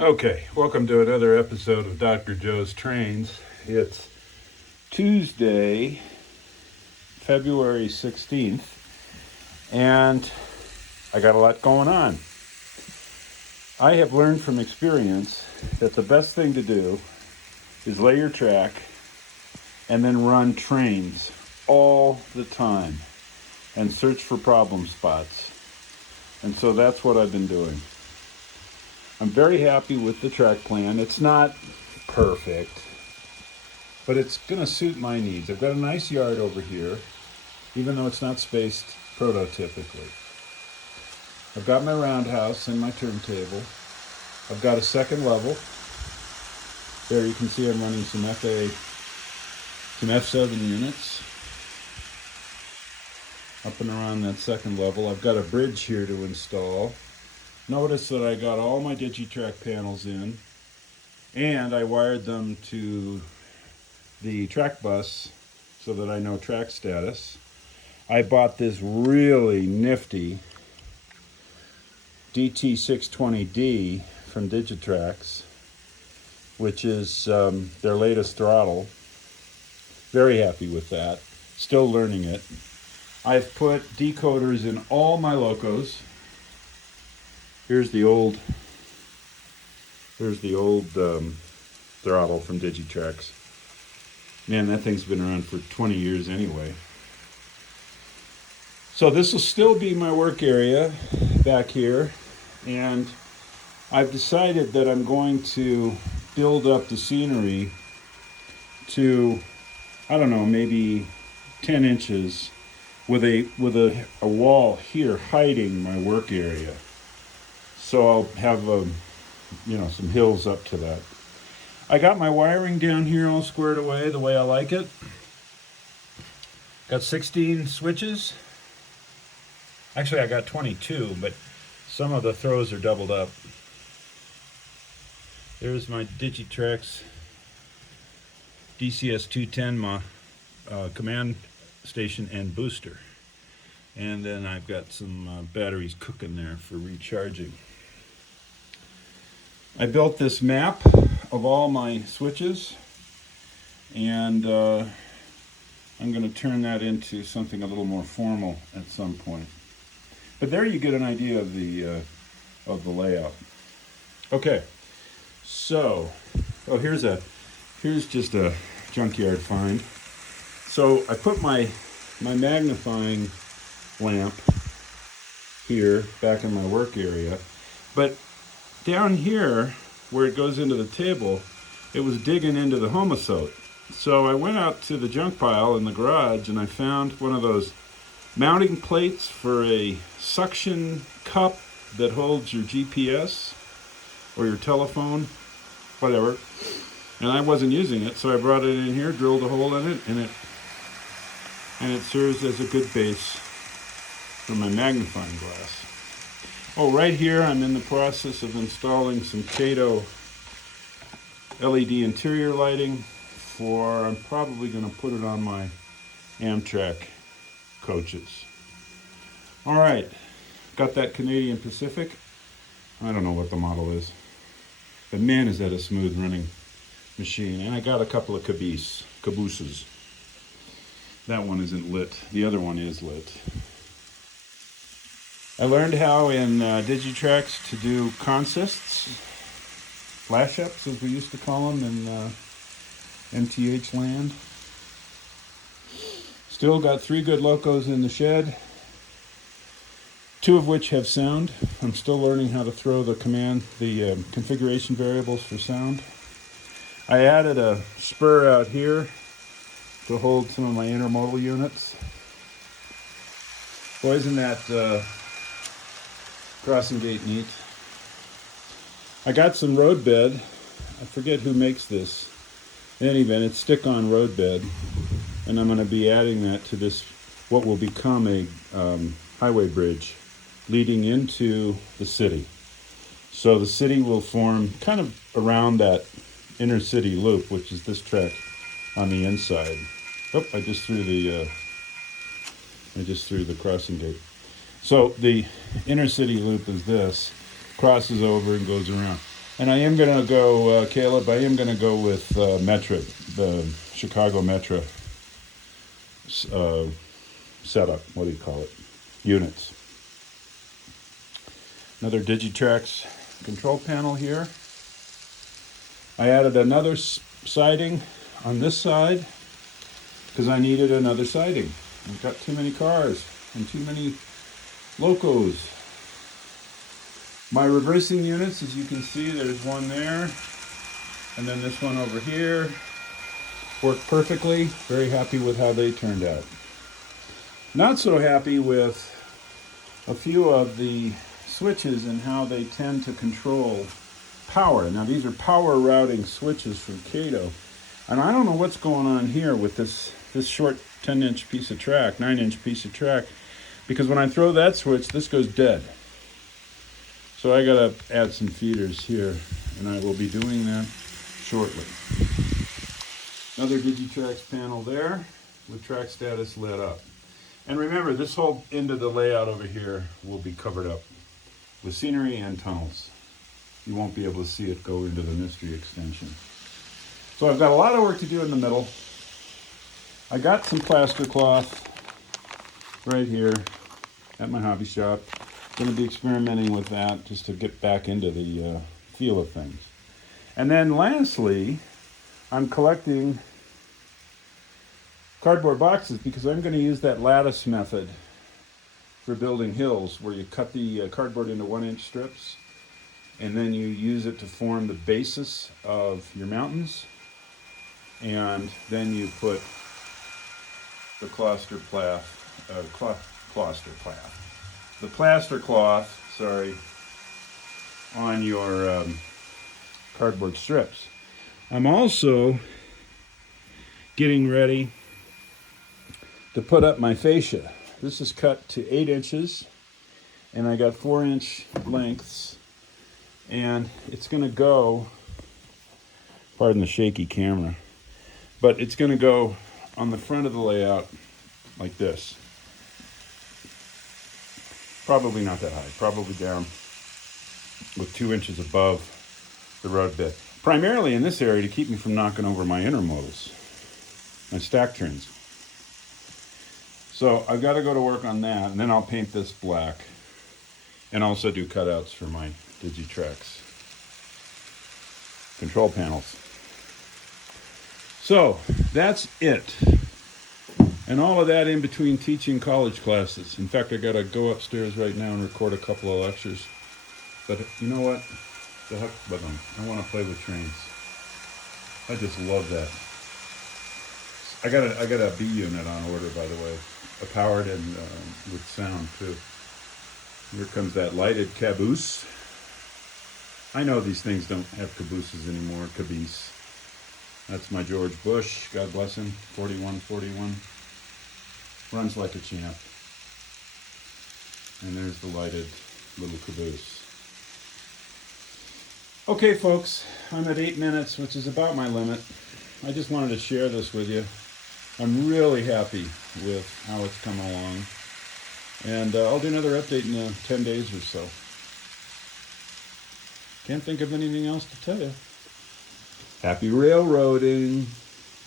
Okay, welcome to another episode of Dr. Joe's Trains. It's Tuesday, February 16th, and I got a lot going on. I have learned from experience that the best thing to do is lay your track and then run trains all the time and search for problem spots. And so that's what I've been doing. I'm very happy with the track plan. It's not perfect, but it's going to suit my needs. I've got a nice yard over here, even though it's not spaced prototypically. I've got my roundhouse and my turntable. I've got a second level. There you can see I'm running some F7 units up and around that second level. I've got a bridge here to install. Notice that I got all my Digitrax panels in, and I wired them to the track bus so that I know track status. I bought this really nifty DT620D from Digitrax, which is their latest throttle. Very happy with that. Still learning it. I've put decoders in all my locos. Here's the old throttle from Digitrax. Man, that thing's been around for 20 years anyway. So this will still be my work area back here, and I've decided that I'm going to build up the scenery to, I don't know, maybe 10 inches with a wall here hiding my work area. So I'll have some hills up to that. I got my wiring down here all squared away the way I like it. Got 16 switches. Actually, I got 22, but some of the throws are doubled up. There's my Digitrax DCS210 command station and booster. And then I've got some batteries cooking there for recharging. I built this map of all my switches, and I'm going to turn that into something a little more formal at some point. But there you get an idea of the layout. Okay, so here's just a junkyard find. So I put my magnifying lamp here back in my work area, but down here where it goes into the table, it was digging into the homosote. So I went out to the junk pile in the garage and I found one of those mounting plates for a suction cup that holds your GPS or your telephone, whatever. And I wasn't using it, so I brought it in here, drilled a hole in it, and it serves as a good base for my magnifying glass. Oh, right here I'm in the process of installing some Kato LED interior lighting I'm probably going to put it on my Amtrak coaches. All right, got that Canadian Pacific. I don't know what the model is, but man, is that a smooth running machine. And I got a couple of cabooses. That one isn't lit. The other one is lit. I learned how in Digitrax to do consists, flash-ups as we used to call them in MTH land. Still got 3 good locos in the shed, 2 of which have sound. I'm still learning how to throw the configuration variables for sound. I added a spur out here to hold some of my intermodal units. Boy, isn't that crossing gate neat. I got some road bed. I forget who makes this. In any event, it's stick-on road bed, and I'm going to be adding that to this, what will become a highway bridge leading into the city. So the city will form kind of around that inner city loop, which is this track on the inside. Oh, I just threw the crossing gate. So the inner city loop is this, crosses over and goes around. And I am going to go, Caleb, I am going to go with Metra, the Chicago Metra setup. What do you call it? Units. Another Digitrax control panel here. I added another siding on this side because I needed another siding. I've got too many cars and too many locos. My reversing units, as you can see, there's one there, and then this one over here, worked perfectly. Very happy with how they turned out. Not so happy with a few of the switches and how they tend to control power. Now these are power routing switches from Kato, and I don't know what's going on here with this short 10-inch piece of track, 9-inch piece of track, because when I throw that switch, this goes dead. So I gotta add some feeders here, and I will be doing that shortly. Another Digitrax panel there with track status lit up. And remember, this whole end of the layout over here will be covered up with scenery and tunnels. You won't be able to see it go into the mystery extension. So I've got a lot of work to do in the middle. I got some plaster cloth right here at my hobby shop. Going to be experimenting with that just to get back into the feel of things. And then lastly, I'm collecting cardboard boxes because I'm going to use that lattice method for building hills, where you cut the cardboard into 1-inch strips and then you use it to form the basis of your mountains, and then you put the plaster cloth, on your cardboard strips. I'm also getting ready to put up my fascia. This is cut to 8 inches, and I got 4-inch lengths, and it's going to go, pardon the shaky camera, but it's going to go on the front of the layout like this. Probably not that high, probably down with 2 inches above the road bed. Primarily in this area to keep me from knocking over my intermodals, my stack turns. So I've got to go to work on that, and then I'll paint this black and also do cutouts for my Digitrax control panels. So that's it. And all of that in between teaching college classes. In fact, I got to go upstairs right now and record a couple of lectures. But you know what? The heck with them. I want to play with trains. I just love that. I got a B unit on order, by the way. A powered and with sound too. Here comes that lighted caboose. I know these things don't have cabooses anymore. Caboose. That's my George Bush. God bless him. 4141. Runs like a champ. And there's the lighted little caboose. Okay, folks, I'm at 8 minutes, which is about my limit. I just wanted to share this with you. I'm really happy with how it's come along. And I'll do another update in 10 days or so. Can't think of anything else to tell you. Happy railroading.